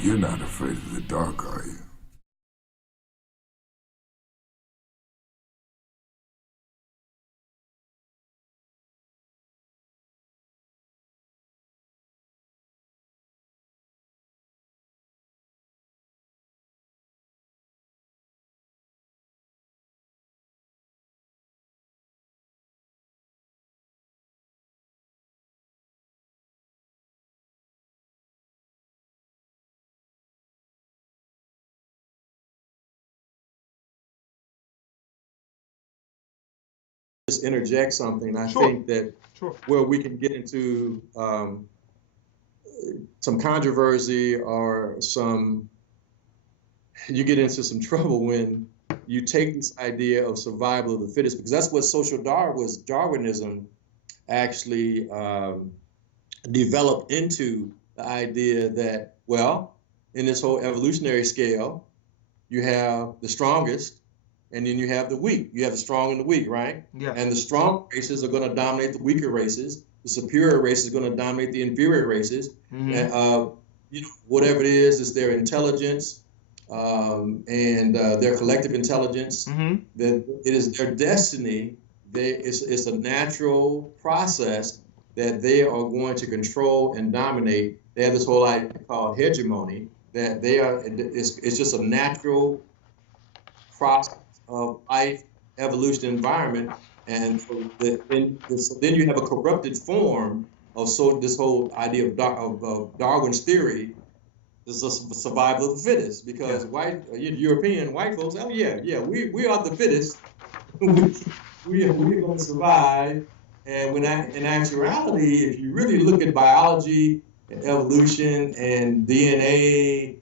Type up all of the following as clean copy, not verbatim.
You're not afraid of the dark, are you? Just interject something. I Sure. think that Sure. where we can get into some controversy or you get into some trouble when you take this idea of survival of the fittest, because that's what Darwinism actually developed into the idea that, well, in this whole evolutionary scale, you have the strongest and then you have the weak. You have the strong and the weak, right? Yeah. And the strong races are going to dominate the weaker races. The superior race is going to dominate the inferior races. Mm-hmm. Whatever it is their intelligence and their collective intelligence. Mm-hmm. That it is their destiny. It's a natural process that they are going to control and dominate. They have this whole idea called hegemony, that it's just a natural process of life, evolution, environment, and so then you have a corrupted form of this whole idea of Darwin's theory is a survival of the fittest, because European white folks, oh yeah, we are the fittest, we're going to survive, and when in actuality, if you really look at biology and evolution and DNA,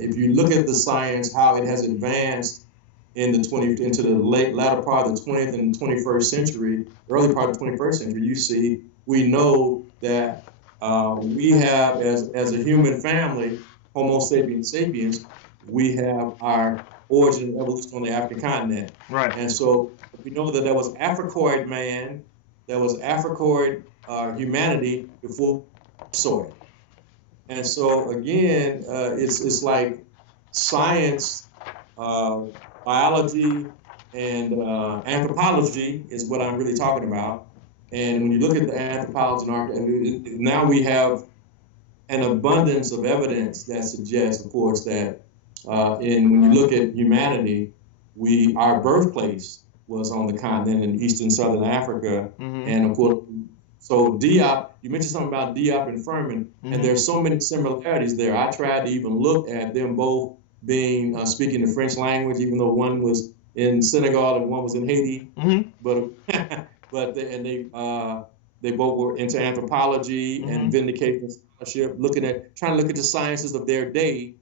if you look at the science, how it has advanced into the latter part of the 20th and 21st century, early part of the 21st century, we know that we have, as a human family, Homo sapiens sapiens, we have our origin and evolution on the African continent. Right. And so we know that there was Africoid man, there was Africoid humanity before soil. And so again, it's like science, biology, and anthropology is what I'm really talking about. And when you look at the anthropology and now we have an abundance of evidence that suggests, of course, that when you look at humanity, our birthplace was on the continent in Eastern Southern Africa. Mm-hmm. And of course, so Diop, you mentioned something about Diop and Firmin, Mm-hmm. and there's so many similarities there. I tried to even look at them both being speaking the French language, even though one was in Senegal and one was in Haiti. Mm-hmm. But they both were into anthropology Mm-hmm. and vindicating scholarship, trying to look at the sciences of their day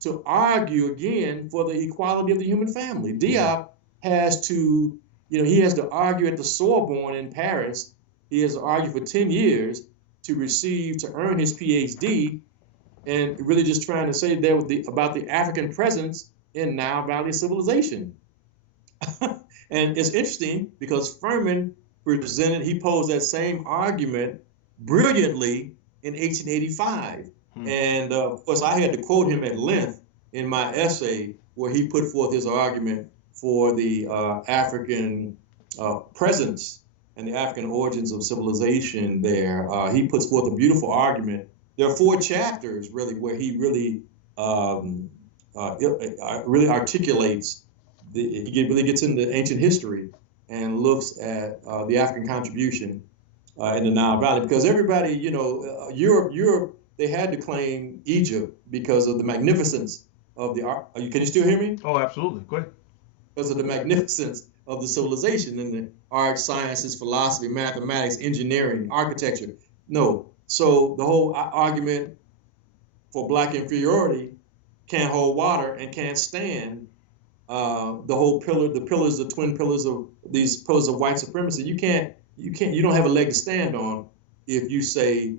to argue again for the equality of the human family. Diop has to argue at the Sorbonne in Paris. He has to argue for 10 years to earn his PhD, and really just trying to say there about the African presence in Nile Valley civilization. And it's interesting because Firmin he posed that same argument brilliantly in 1885. And of course, I had to quote him at length in my essay where he put forth his argument for the African presence and the African origins of civilization there. He puts forth a beautiful argument. There are 4 chapters really where he really articulates, he really gets into ancient history and looks at the African contribution in the Nile Valley, because everybody, Europe, they had to claim Egypt because of the magnificence of the art. Can you still hear me? Oh, absolutely. Go ahead. Because of the magnificence of the civilization and the arts, sciences, philosophy, mathematics, engineering, architecture. No. So the whole argument for black inferiority can't hold water and can't stand the twin pillars of these pillars of white supremacy. You don't have a leg to stand on if you say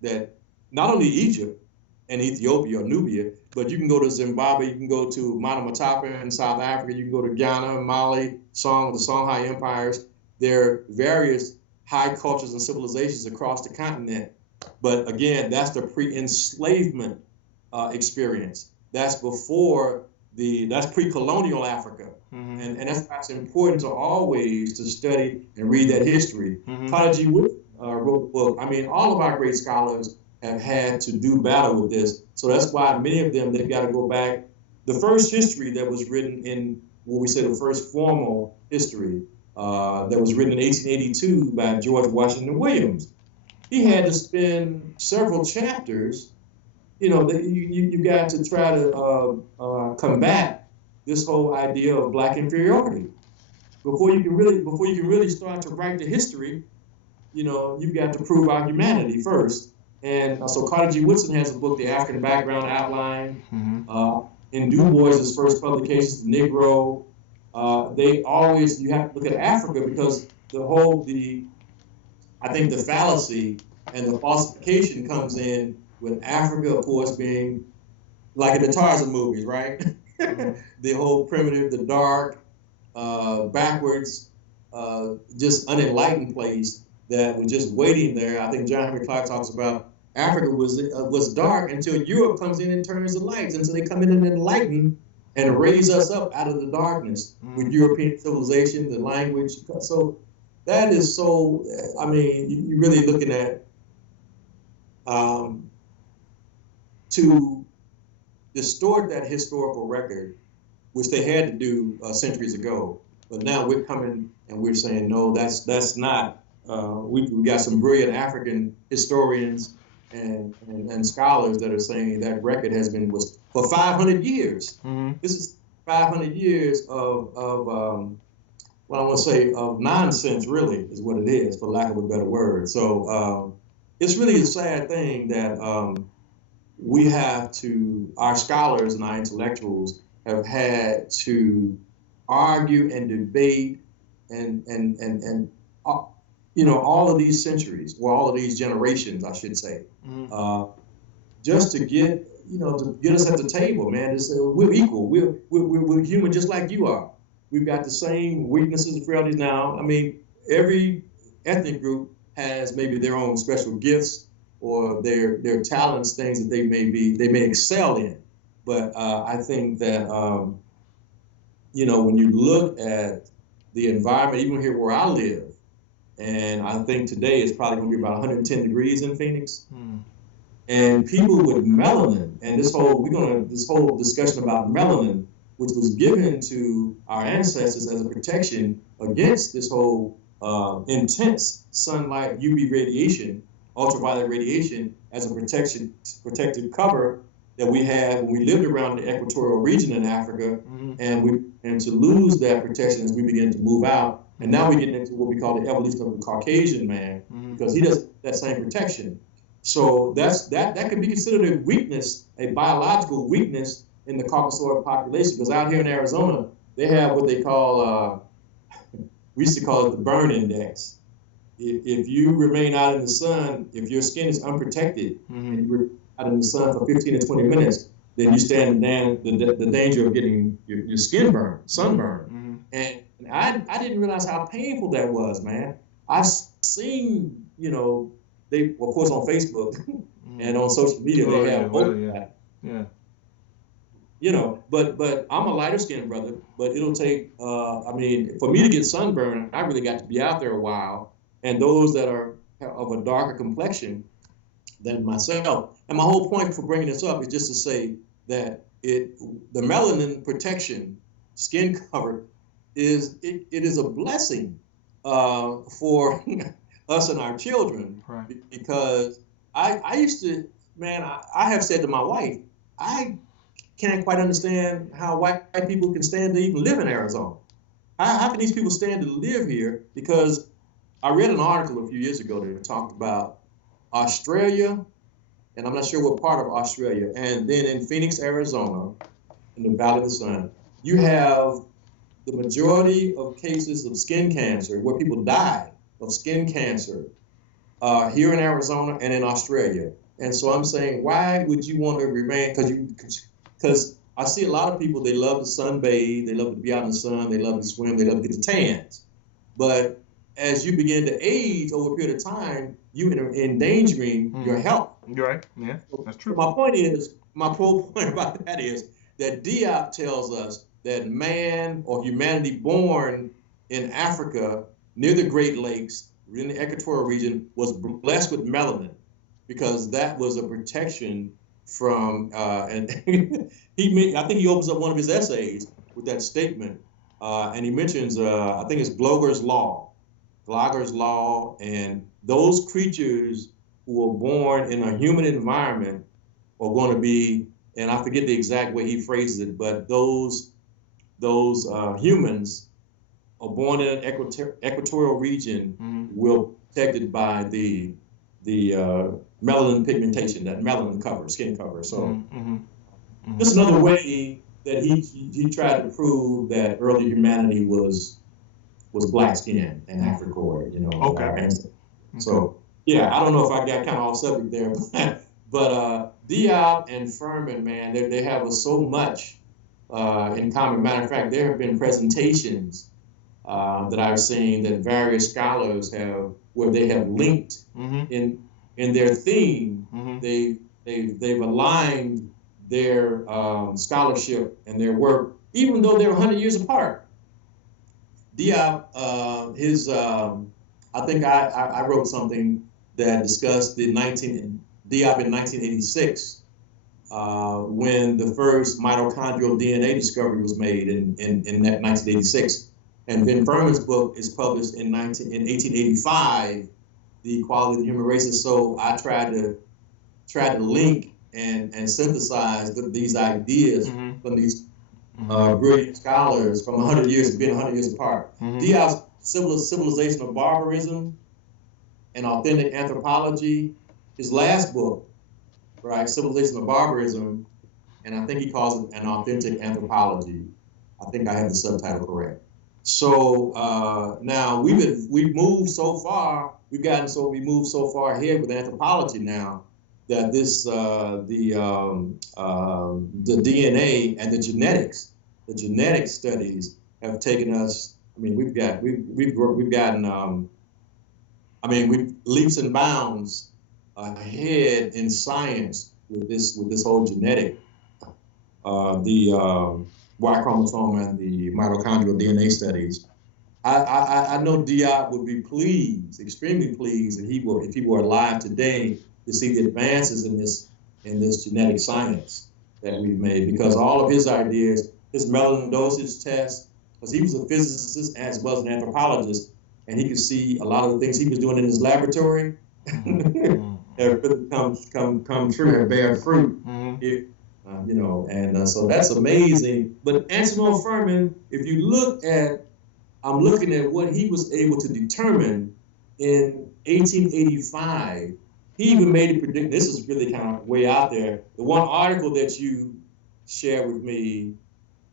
that not only Egypt and Ethiopia or Nubia, but you can go to Zimbabwe, you can go to Monomotapa in South Africa, you can go to Ghana, Mali, the Songhai empires. There are various high cultures and civilizations across the continent. But again, that's the pre-enslavement experience. That's before that's pre-colonial Africa. And that's why it's important to always to study and read that history. Carter G. Wood wrote a book. I mean, all of our great scholars have had to do battle with this. So that's why many of them, they've got to go back. The first history that was written in what we say the first formal history that was written in 1882 by George Washington Williams. He had to spend several chapters, you know, you got to try to combat this whole idea of black inferiority. Before you can really start to write the history, you know, you've got to prove our humanity first. And so Carter G. Woodson has a book, The African Background Outline. In Du Bois's first publications, The Negro, you have to look at Africa because I think the fallacy and the falsification comes in with Africa, of course, being like in the Tarzan movies, right? The whole primitive, the dark, backwards, just unenlightened place that was just waiting there. I think John Henry Clark talks about Africa was dark until Europe comes in and turns the lights, and so they come in and enlighten and raise us up out of the darkness with European civilization, the language. So that is so. I mean, you're really looking at to distort that historical record, which they had to do centuries ago. But now we're coming and we're saying no, that's not. We got some brilliant African historians and scholars that are saying that record was for 500 years. This is 500 years of what I want to say of nonsense, really, is what it is, for lack of a better word. So it's really a sad thing that our scholars and our intellectuals have had to argue and debate and you know, all of these centuries, or all of these generations, I should say, just to get us at the table, man. We're equal. We're human just like you are. We've got the same weaknesses and frailties now. I mean, every ethnic group has maybe their own special gifts or their talents, things that they may excel in. But I think that you know, when you look at the environment, even here where I live. And I think today it's probably going to be about 110 degrees in Phoenix. And people with melanin, and this whole discussion about melanin, which was given to our ancestors as a protection against this whole intense sunlight, UV radiation, ultraviolet radiation, as a protective cover that we had when we lived around the equatorial region in Africa, and to lose that protection as we begin to move out. And now we're getting into what we call the evolution of the Caucasian man, because he does that same protection. So that can be considered a weakness, a biological weakness in the Caucasoid population. Because out here in Arizona, they have what they call, we used to call it the burn index. If you remain out in the sun, if your skin is unprotected, and you're out in the sun for 15 to 20 minutes, then you stand the danger of getting your skin burned, sunburn. And I didn't realize how painful that was, man. I've seen, you know, of course on Facebook and on social media, they have both that. Yeah. You know, but I'm a lighter skinned brother, but it'll take, I mean, for me to get sunburned, I really got to be out there a while. And those that are of a darker complexion than myself. And my whole point for bringing this up is just to say that the melanin protection, skin cover, it is a blessing for us and our children, right? Because I used to, man, I have said to my wife, I can't quite understand how white people can stand to even live in Arizona. How can these people stand to live here? Because I read an article a few years ago that talked about Australia, and I'm not sure what part of Australia, and then in Phoenix, Arizona, in the Valley of the Sun, you have the majority of cases of skin cancer, where people die of skin cancer, here in Arizona and in Australia. And so I'm saying, why would you want to remain? Because I see a lot of people, they love to sunbathe, they love to be out in the sun, they love to swim, they love to get the tans. But as you begin to age over a period of time, you are endangering your health. You're right. Yeah, that's true. So my whole point about that is that Diop tells us that man or humanity born in Africa near the Great Lakes in the equatorial region was blessed with melanin because that was a protection from and I think he opens up one of his essays with that statement and he mentions I think it's Glogger's law, and those creatures who are born in a human environment are going to be, and I forget the exact way he phrases it, but those humans are born in an equatorial region will be protected by the melanin pigmentation, that melanin cover, skin cover. So just another way that he tried to prove that early humanity was black skin and Africoid, Okay. So yeah, I don't know if I got kind of off subject there, but Diop and Firmin, man, they have so much in common. Matter of fact, there have been presentations that I've seen that various scholars have, where they have linked in their theme. They've aligned their scholarship and their work, even though they're 100 years apart. Diop, I think I wrote something that discussed Diop in 1986, when the first mitochondrial DNA discovery was made in that 1986. And Ben Firmin's book is published in 1885, The Equality of the Human Races. So I tried to link and synthesize these ideas from these brilliant scholars from 100 years, being 100 years apart. Diop's Civilization of Barbarism and Authentic Anthropology, his last book, right, Civilization of Barbarism, and I think he calls it An Authentic Anthropology. I think I have the subtitle correct. So now we've moved so far, we moved so far ahead with anthropology now that this the DNA and the genetic studies have taken us. I mean, we've gotten we've leaps and bounds ahead in science with this whole genetic, the Y chromosome and the mitochondrial DNA studies. I know Diop would be pleased, extremely pleased, if he were alive today to see the advances in this genetic science that we've made, because all of his ideas, his melanin dosage test, because he was a physicist as well as an anthropologist, and he could see a lot of the things he was doing in his laboratory have really come true and bear fruit. So that's amazing. But Antenor Firmin, if you look at, I'm looking at what he was able to determine in 1885. He even made a prediction. This is really kind of way out there. The one article that you shared with me,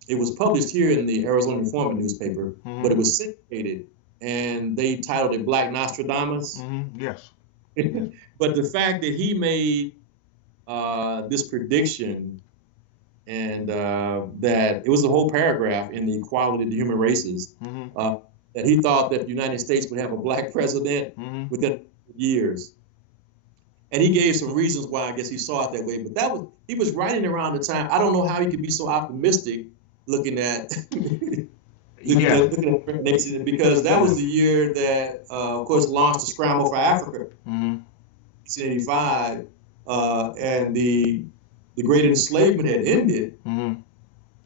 it was published here in the Arizona Informer newspaper, but it was syndicated, and they titled it Black Nostradamus. Yes. But the fact that he made this prediction, and that it was a whole paragraph in the Equality of the Human Races, that he thought that the United States would have a black president within years. And he gave some reasons why I guess he saw it that way. But he was writing around the time. I don't know how he could be so optimistic looking at because that was the year that, of course, launched the Scramble for Africa, 1885, and the Great Enslavement had ended, and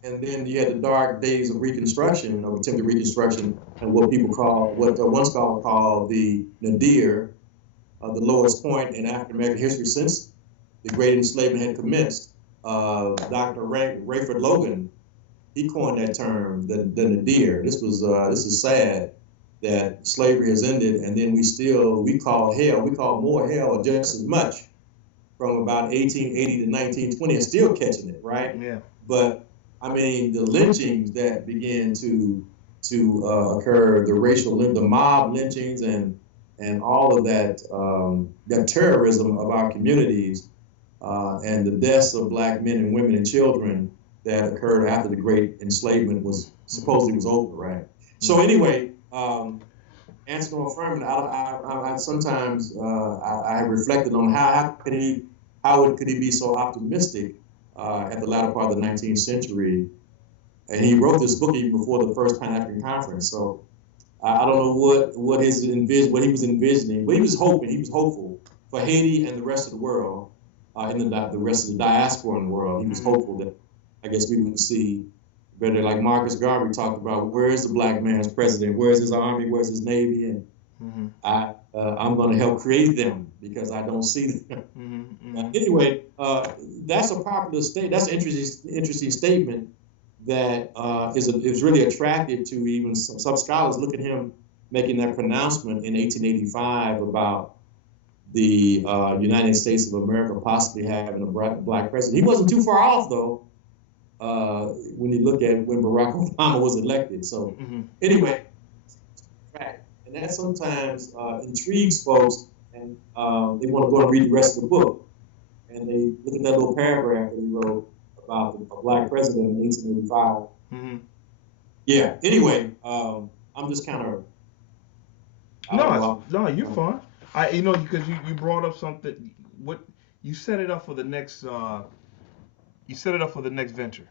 then you had the dark days of Reconstruction, of attempted Reconstruction, and what one scholar called the nadir, the lowest point in African American history since the Great Enslavement had commenced. Dr. Rayford Logan, he coined that term, the nadir. This is sad that slavery has ended, and then we call more hell just as much from about 1880 to 1920, and still catching it, right? Yeah. But I mean, the lynchings that began to occur, the mob lynchings, and all of that, that terrorism of our communities, and the deaths of black men and women and children that occurred after the Great Enslavement was supposedly was over, right? So anyway, Antenor Firmin, I sometimes I have reflected on how could he be so optimistic at the latter part of the 19th century, and he wrote this book even before the first Pan-African conference. So I don't know what he was envisioning, but he was hopeful for Haiti and the rest of the world, and the rest of the diaspora in the world. He was hopeful that I guess we would see better, like Marcus Garvey talked about, where is the black man's president? Where's his army? Where's his navy? And I'm going to help create them because I don't see them. Anyway, that's a popular state. That's an interesting statement that is really attractive to even some scholars. Look at him making that pronouncement in 1885 about the United States of America possibly having a black president. He wasn't too far off, though, when you look at when Barack Obama was elected. So anyway, and that sometimes intrigues folks, and they want to go and read the rest of the book. And they look at that little paragraph that he wrote about a black president in 1885. Yeah. Anyway, I'm just kind of. No, you're fine. Because you brought up something. What you set it up for the next. You set it up for the next venture,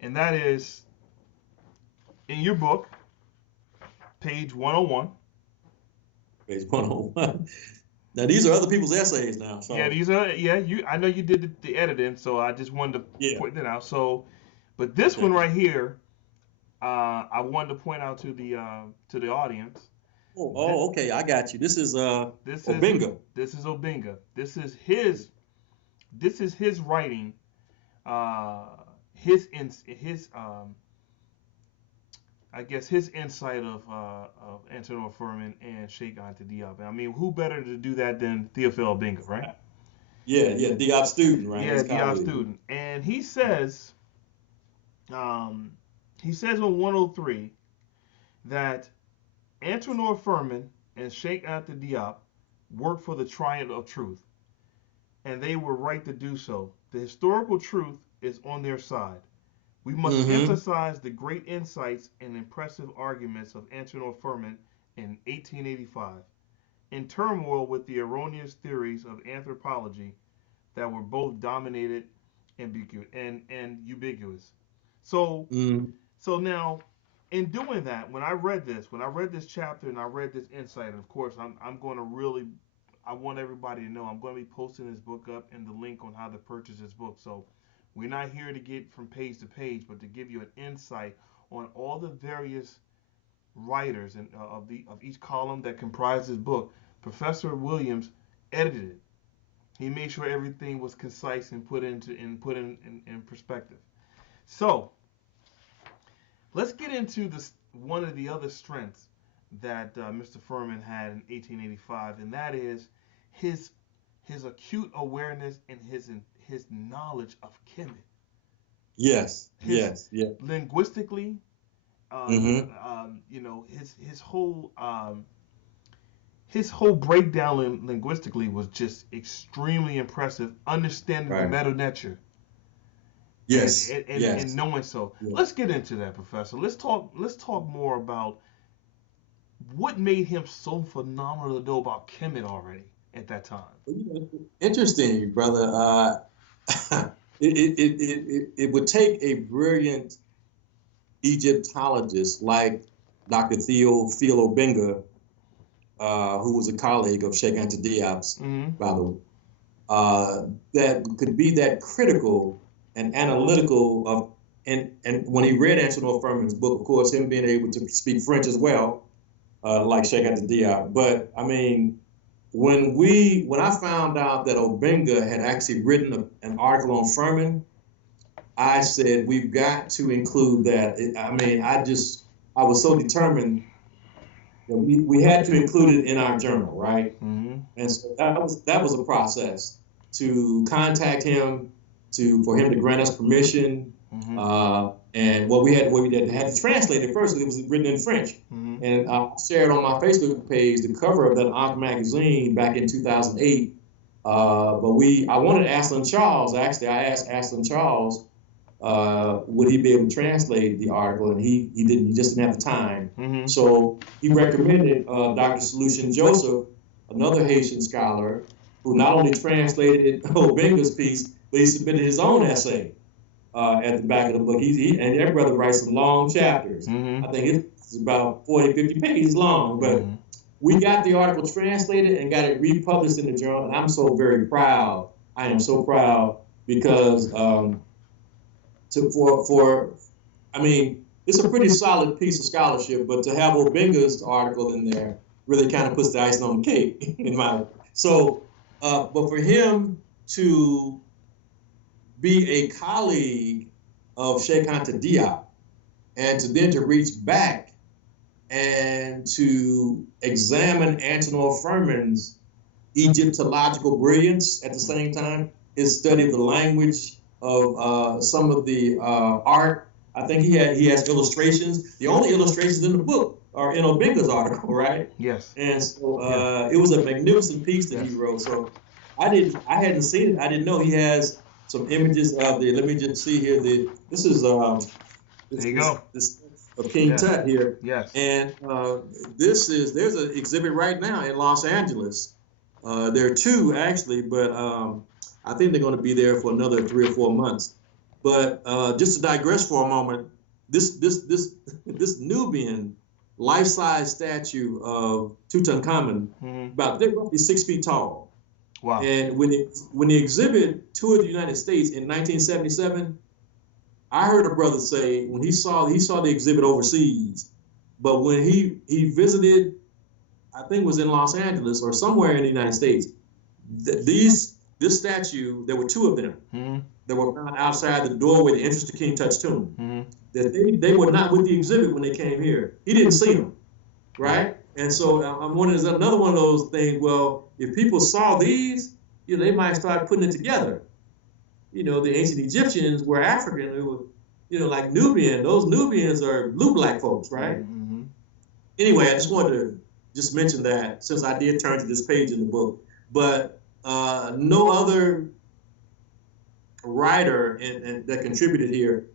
and that is in your book, page 101. Page 101. Now these are other people's essays now. So. Yeah, these are I know you did the editing, so I just wanted to point that out. So, but this one right here, I wanted to point out to the audience. Okay, I got you. This is Obinga. This is Obinga. This is his writing. I guess his insight of Antenor Firmin and Sheikh Anta Diop. I mean, who better to do that than Theophile Obinga, right? Yeah, Diop student, right? Yeah, Diop student. And he says on 103 that Antenor Firmin and Sheikh Anta Diop worked for the triumph of truth, and they were right to do so. The historical truth is on their side. We must emphasize the great insights and impressive arguments of Antenor Firmin in 1885, in turmoil with the erroneous theories of anthropology that were both dominated and ubiquitous. So now, in doing that, when I read this chapter and I read this insight, and of course, I'm going to I want everybody to know I'm going to be posting this book up and the link on how to purchase this book. So we're not here to get from page to page, but to give you an insight on all the various writers and of each column that comprise this book. Professor Williams edited it. He made sure everything was concise and put in perspective. So let's get into one of the other strengths that Mr. Firmin had in 1885, and that is his acute awareness and his knowledge of Kemet. Yes. Linguistically, his whole breakdown linguistically was just extremely impressive. Understanding the meta nature. Yes. And knowing so. Yes. Let's get into that, Professor. Let's talk more about what made him so phenomenal to know about Kemet already at that time. Interesting, brother. It would take a brilliant Egyptologist like Dr. Theophile Obinga, who was a colleague of Sheikh Anta Diop's, by the way, that could be that critical and analytical of, and when he read Antenor Firmin's book, of course, him being able to speak French as well, like Sheikh Anta Diop. But I mean, when I found out that Obinga had actually written an article on Firmin, I said, we've got to include that. I was so determined that we had to include it in our journal, right? And so that was a process to contact him, for him to grant us permission. And we had to translate it first, because it was written in French. And I shared on my Facebook page the cover of that Ankh magazine back in 2008. But I wanted Aslan Charles, actually. I asked Aslan Charles would he be able to translate the article, and he didn't. He just didn't have the time. So he recommended Dr. Solution Joseph, another Haitian scholar, who not only translated Obenga's piece, but he submitted his own essay at the back of the book. And that brother writes some long chapters. I think it's about 40, 50 pages long, but we got the article translated and got it republished in the journal, and I'm so very proud. I am so proud because I mean, it's a pretty solid piece of scholarship, but to have Obenga's article in there really kind of puts the icing on the cake in my. So, but for him to be a colleague of Sheikh Anta Diop, and to then to reach back and to examine Antenor Firmin's Egyptological brilliance at the same time, his study of the language of some of the art. I think he has illustrations. The only illustrations in the book are in Obenga's article, right? Yes. And so it was a magnificent piece that he wrote. So I hadn't seen it. I didn't know he has some images of the. Let me just see here. This is there you go. This of King Tut here. Yes. And there's an exhibit right now in Los Angeles. There are two actually, but I think they're going to be there for another 3 or 4 months. But just to digress for a moment, this Nubian life-size statue of Tutankhamun, they're roughly 6 feet tall. Wow! And when the exhibit toured the United States in 1977, I heard a brother say when he saw the exhibit overseas, but when he visited, I think it was in Los Angeles or somewhere in the United States, this statue, there were 2 of them that were found outside the doorway, the entrance to King Tut's tomb. That they were not with the exhibit when they came here. He didn't see them, right? And so I'm wondering, is that another one of those things? Well, if people saw these, they might start putting it together. The ancient Egyptians were African. It was, like Nubian. Those Nubians are blue-black folks, right? Anyway, I just wanted to mention that since I did turn to this page in the book. But no other writer that contributed here.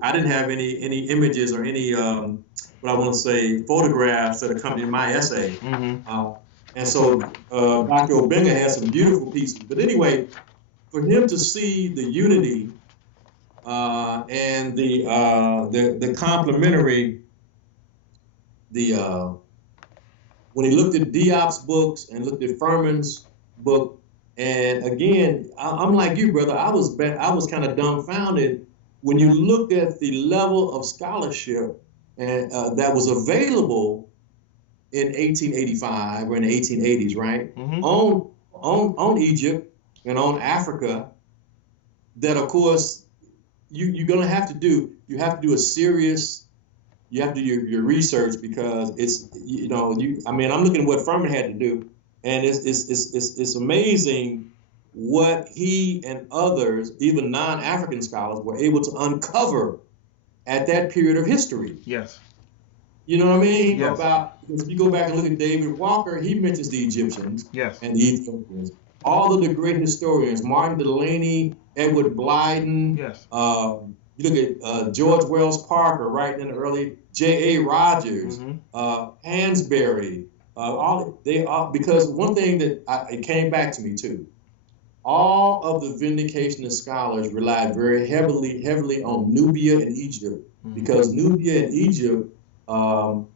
I didn't have any images or any what I want to say photographs that accompanied my essay. And so Dr. Obenga has some beautiful pieces. But anyway, for him to see the unity and the complementary, when he looked at Diop's books and looked at Firmin's book, and again, I'm like you, brother. I was kind of dumbfounded when you looked at the level of scholarship and that was available in 1885 or in the 1880s, right? On Egypt and on Africa. That of course you're gonna have to do. You have to do a serious. You have to do your research because it's I'm looking at what Firmin had to do, and it's amazing what he and others, even non-African scholars, were able to uncover at that period of history. Yes. You know what I mean? Yes. If you go back and look at David Walker, he mentions the Egyptians and the Ethiopians. All of the great historians, Martin Delaney, Edward Blyden, you look at George Wells Parker, right in the early, J.A. Rogers, Hansberry, because one thing that it came back to me too, all of the vindicationist scholars relied very heavily on Nubia and Egypt, because Nubia and Egypt, the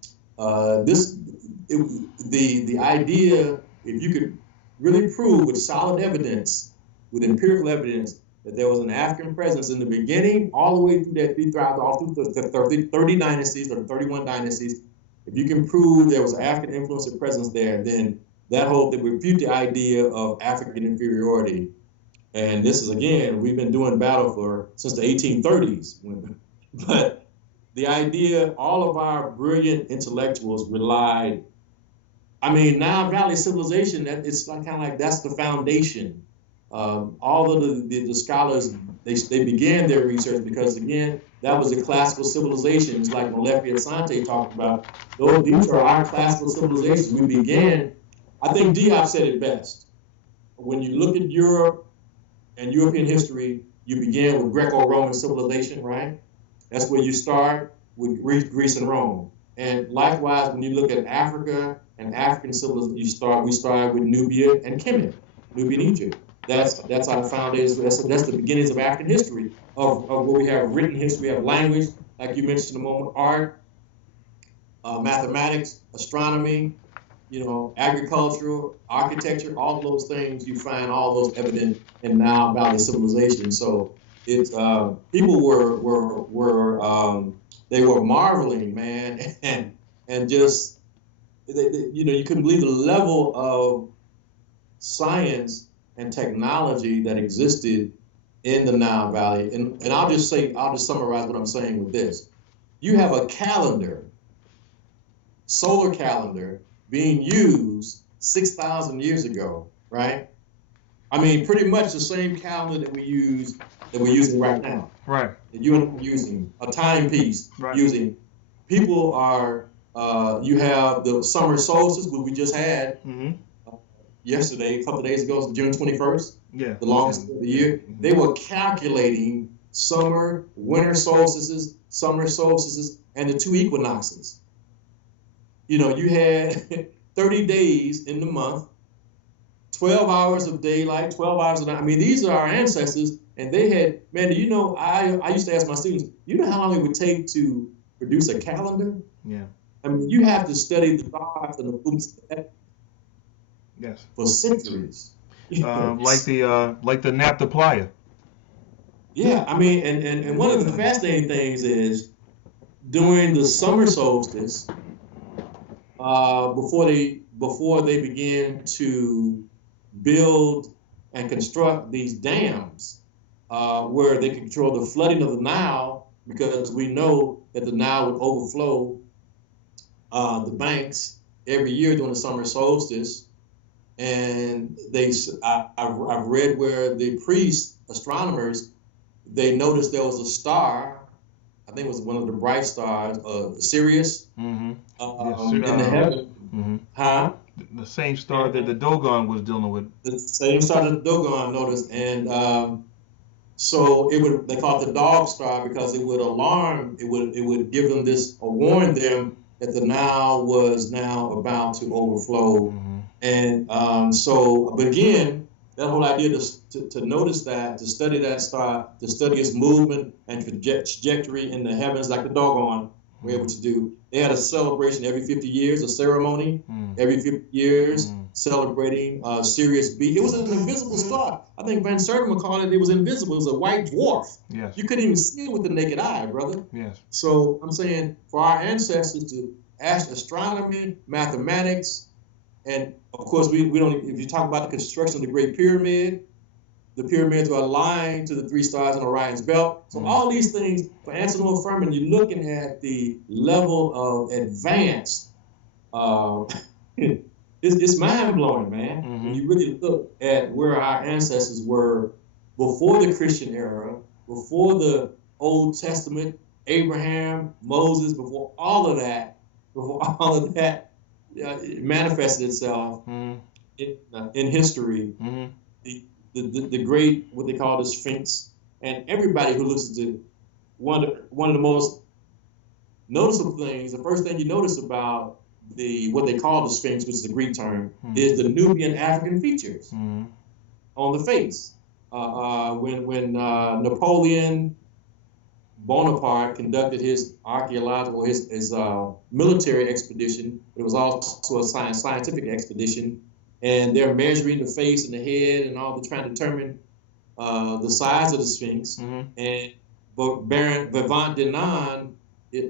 idea, if you could really prove with solid evidence, with empirical evidence, that there was an African presence in the beginning, all the way through the 30 dynasties or the 31 dynasties. If you can prove there was African influence and presence there, then that would refute the idea of African inferiority. And this is, again, we've been doing battle since the 1830s. But the idea, all of our brilliant intellectuals relied, Nile Valley civilization, it's kind of like that's the foundation. All of the scholars, they began their research because, again, that was the classical civilizations like Molefi Asante talked about. These are our classical civilizations. We began, I think Diop said it best. When you look at Europe and European history, you begin with Greco-Roman civilization, right? That's where you start with Greece and Rome. And likewise, when you look at Africa and African civilization, we start with Nubia and Kemet, Nubia and Egypt. That's our foundation. That's the beginnings of African history, of where we have written history, we have language, like you mentioned a moment, art, mathematics, astronomy, agriculture, architecture, all of those things, you find all those evident in Nile Valley civilization. So it's people they were marveling, man, and just you couldn't believe the level of science and technology that existed in the Nile Valley. And I'll just summarize what I'm saying with this. You have a calendar, solar calendar, being used 6,000 years ago, right? I mean, pretty much the same calendar that we're using right now. Right. That you and I'm using, a timepiece, right. using. People are, you have the summer solstice, which we just had yesterday, a couple of days ago, June 21st, the longest of the year. Mm-hmm. They were calculating summer, winter solstices, and the two equinoxes. You had 30 days in the month, 12 hours of daylight, 12 hours of night. I mean, these are our ancestors, and they had, man, I used to ask my students, how long it would take to produce a calendar? Yeah. I mean, you have to study the stars and the moons for centuries. Like the Naphtaliplier. Yeah, I mean, and one of the fascinating things is during the summer solstice, before they began to build and construct these dams, where they could control the flooding of the Nile, because we know that the Nile would overflow the banks every year during the summer solstice. And I've read where the priests, astronomers, they noticed there was a star. I think it was one of the bright stars, Sirius, in the heaven. Mm-hmm. Huh? The same star that the Dogon was dealing with. The same star that the Dogon noticed, and so they call it the dog star, because it would alarm. It would give them warn them that the Nile was now about to overflow. Mm-hmm. And but again, that whole idea to notice that, to study that star, to study its movement and trajectory in the heavens, like the Dogon were able to do. They had a celebration every 50 years, a ceremony every 50 years, celebrating Sirius B. It was an invisible star. I think Van Sertima called it was invisible. It was a white dwarf. Yes. You couldn't even see it with the naked eye, brother. Yes. So I'm saying for our ancestors to ask astronomy, mathematics, and of course, we don't. If you talk about the construction of the Great Pyramid, the pyramids are aligned to the three stars in Orion's belt. So all these things, for Antenor Firmin, you're looking at the level of advanced. It's mind blowing, man. Mm-hmm. When you really look at where our ancestors were before the Christian era, before the Old Testament, Abraham, Moses, before all of that. It manifested itself in history. Mm-hmm. The great, what they call the Sphinx, and everybody who looks at one of the most noticeable things, the first thing you notice about what they call the Sphinx, which is the Greek term, is the Nubian African features on the face. When Napoleon Bonaparte conducted his archaeological, his military expedition, it was also a scientific expedition, and they're measuring the face and the head and all, trying to determine the size of the Sphinx. And Baron Vivant Denon,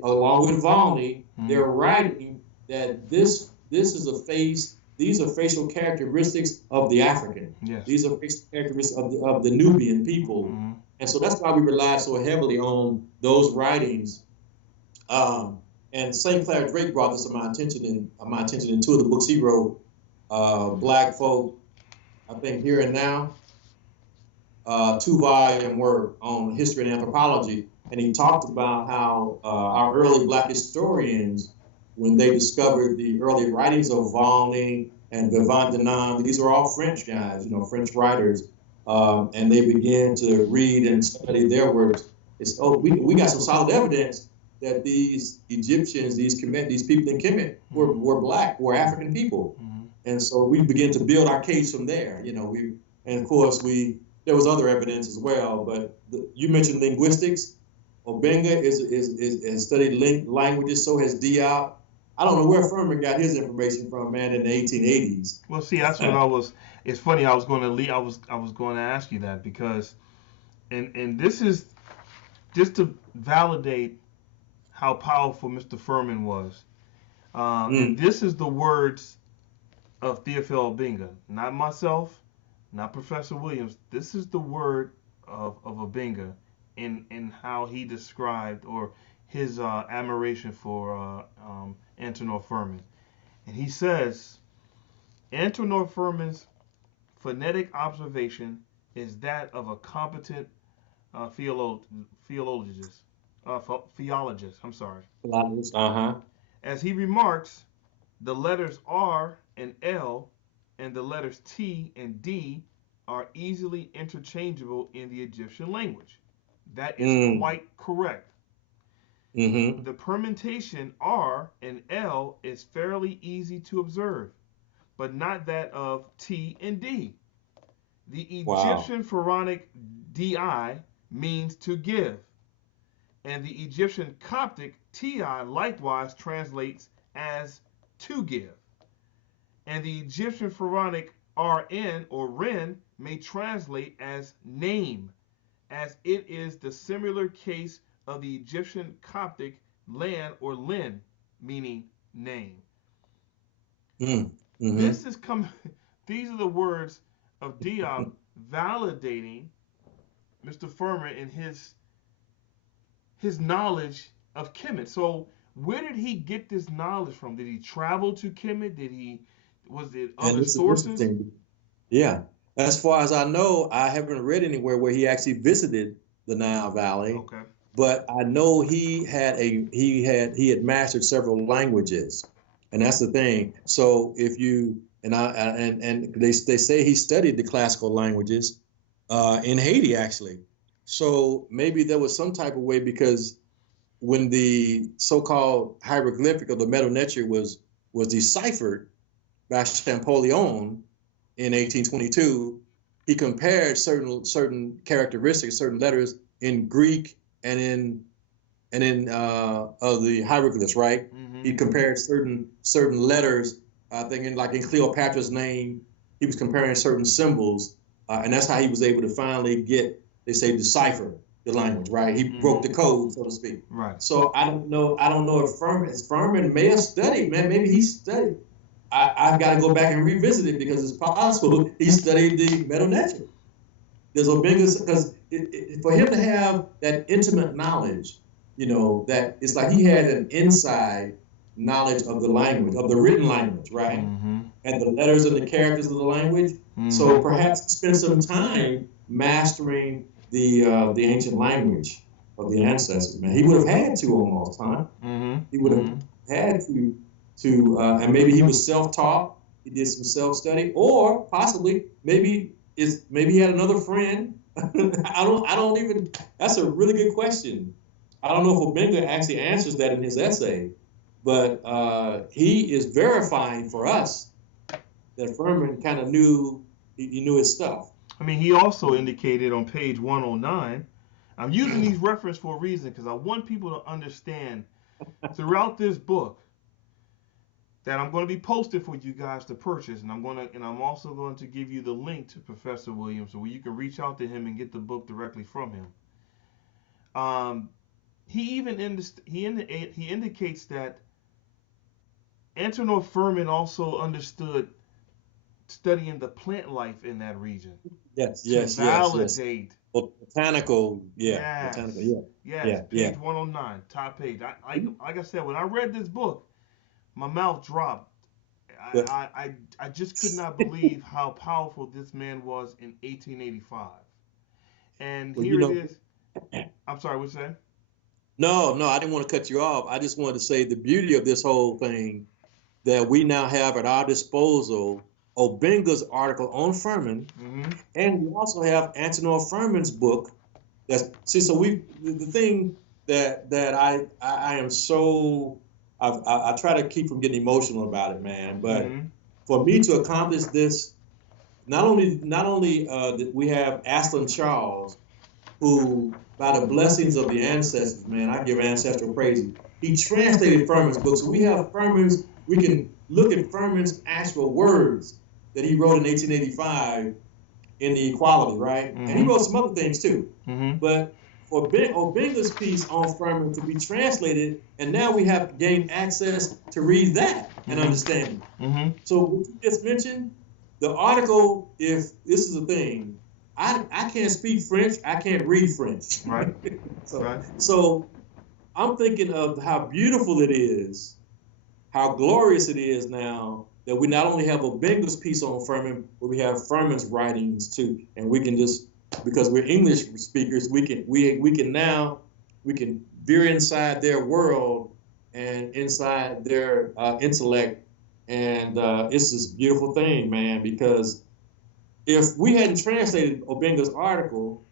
along with Volney, they're writing that this is a face. These are facial characteristics of the African. Yes. These are facial characteristics of the Nubian people. And so that's why we rely so heavily on those writings. And St. Clair Drake brought this to my attention in two of the books he wrote, Black Folk, I think Here and Now, 2-volume work on history and anthropology. And he talked about how our early Black historians, when they discovered the early writings of Volney and Vivant Denon, these are all French guys, French writers, and they began to read and study their works, it's, oh, we got some solid evidence that these Egyptians, these people in Kemet were black, were African people. And so we began to build our case from there. You know, and of course there was other evidence as well, but you mentioned linguistics. Obenga has studied languages, so has Diop. I don't know where Firmin got his information from, man, in the 1880s. Well, see, that's what I was. It's funny. I was going to leave. I was going to ask you that because, and this is just to validate how powerful Mr. Firmin was. And this is the words of Theophil Obenga, not myself, not Professor Williams. This is the word of Obenga in how he described or his admiration for Antenor Firmin. And he says, Antenor Firmin's phonetic observation is that of a competent theologist. I'm sorry. As he remarks, the letters R and L and the letters T and D are easily interchangeable in the Egyptian language. That is quite correct. The permutation R and L is fairly easy to observe, but not that of T and D. The Egyptian pharaonic DI means to give, and the Egyptian Coptic TI likewise translates as to give. And the Egyptian pharaonic RN or Ren may translate as name, as it is the similar case of the Egyptian Coptic Lan or Lin, meaning name. This is these are the words of Diop validating Mr. Firmin in his knowledge of Kemet. So where did he get this knowledge from? Did he travel to Kemet? Was it other sources? Yeah. As far as I know, I haven't read anywhere where he actually visited the Nile Valley. Okay. But I know he had mastered several languages, and that's the thing. So if you and they say he studied the classical languages in Haiti actually. So maybe there was some type of way, because when the so-called hieroglyphic of the Medu Neter was deciphered by Champollion in 1822, he compared certain characteristics, certain letters in Greek and in the hieroglyphs, right? He compared certain letters. I think in Cleopatra's name, he was comparing certain symbols, and that's how he was able to finally get, they say, decipher the language, right? He broke the code, so to speak. Right. So I don't know if Firmin may have studied, man. Maybe he studied. I've got to go back and revisit it, because it's possible he studied the Medu Neter. There's a biggest, because for him to have that intimate knowledge, you know, that it's like he had an inside knowledge of the language, of the written language, right? And the letters and the characters of the language. So perhaps spend some time mastering the ancient language of the ancestors, man. He would have had to almost, huh? He would have had to, and maybe he was self-taught. He did some self-study, or possibly maybe he had another friend. I don't even. That's a really good question. I don't know if Obenga actually answers that in his essay, but he is verifying for us that Firmin kind of knew he knew his stuff. I mean, he also indicated on page 109. I'm using these references for a reason, because I want people to understand throughout this book that I'm going to be posted for you guys to purchase, and I'm also going to give you the link to Professor Williams, where you can reach out to him and get the book directly from him. He even he indicates that Antenor Firmin also understood studying the plant life in that region. Yes. Validate. Botanical, Yes. Botanical, Page 109, top page. Like I said, when I read this book, my mouth dropped. I just could not believe how powerful this man was in 1885. And here it is. I'm sorry, what's that? No, I didn't want to cut you off. I just wanted to say the beauty of this whole thing, that we now have at our disposal Obenga's article on Firmin, and we also have Antenor Firmin's book. So the thing that I am so I try to keep from getting emotional about it, man. But for me to accomplish this, not only that we have Aslan Charles, who by the blessings of the ancestors, man, I give ancestral praise. He translated Firmin's book, so we have Firmin's. We can look at Firmin's actual words that he wrote in 1885 in the Equality, right? And he wrote some other things too. But for Obenga's piece on Firmin to be translated, and now we have gained access to read that and understand it. So what you just mentioned, the article, if this is a thing, I can't speak French, I can't read French. Right. So I'm thinking of how beautiful it is, how glorious it is now that we not only have Obenga's piece on Firmin, but we have Firmin's writings too, and we can just, because we're English speakers, we can veer inside their world and inside their intellect, and it's this beautiful thing, man. Because if we hadn't translated Obenga's article,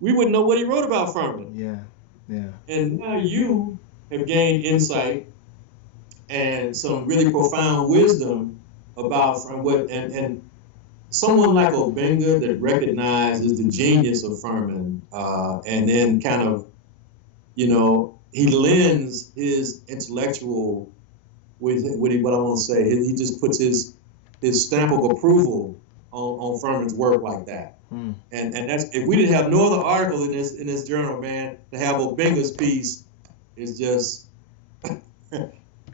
we wouldn't know what he wrote about Firmin. Yeah. And now you have gained insight and some really profound wisdom about what and someone like Obenga that recognizes the genius of Firmin, and then kind of, he lends his intellectual, what I want to say, he just puts his stamp of approval on Firmin's work like that. And that's, if we didn't have no other article in this journal, man, to have Obenga's piece is just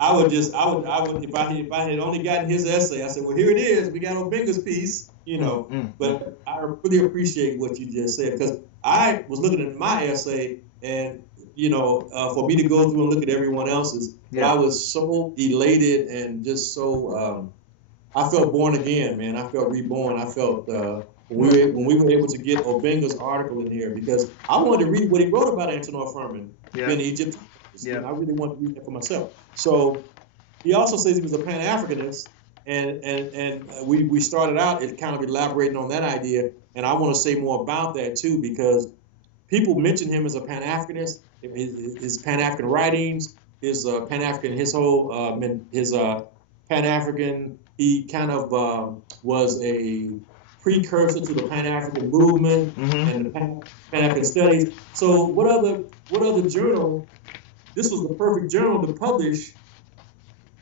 I would if I had only gotten his essay, I said, well, here it is, we got Obenga's piece, But I really appreciate what you just said, because I was looking at my essay, and for me to go through and look at everyone else's, I was so elated and just so I felt born again, man. I felt reborn. I felt when we were able to get Obenga's article in here, because I wanted to read what he wrote about Antenor Firmin in Egypt. Yeah. I really wanted to read that for myself. So he also says he was a Pan-Africanist, and we started out kind of elaborating on that idea, and I want to say more about that too, because people mention him as a Pan-Africanist, his Pan-African writings, his Pan-African, his Pan-African. He kind of was a precursor to the Pan-African movement and the Pan-African studies. So what other journal? This was the perfect journal to publish,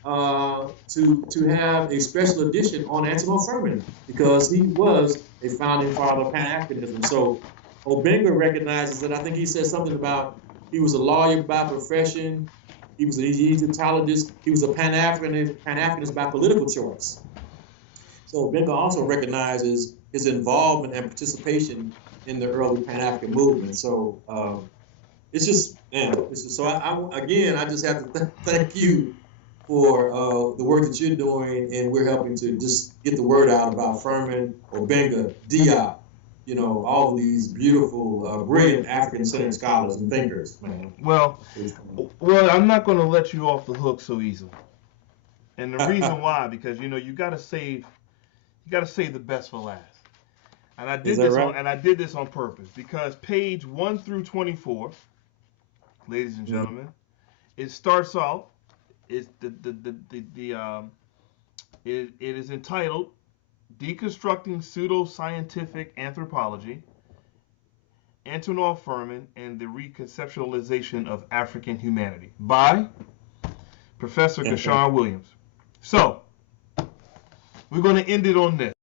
to have a special edition on Antenor Firmin, because he was a founding father of Pan-Africanism. So Obenga recognizes that. I think he says something about he was a lawyer by profession, he was an Egyptologist, he was a Pan-Africanist by political choice. So Obenga also recognizes his involvement and participation in the early Pan-African movement. So it's just, so I just have to thank you for the work that you're doing, and we're helping to just get the word out about Firmin, Obenga, Diop, all of these beautiful, brilliant African-centered scholars and thinkers, man. Well, I'm not going to let you off the hook so easily, and the reason why, because you got to save the best for last. And I did this on purpose, because page 1 through 24, ladies and gentlemen, it starts off. It is entitled "Deconstructing Pseudo-Scientific Anthropology: Antenor Firmin and the Reconceptualization of African Humanity" by Professor Gershom Williams. So we're going to end it on this.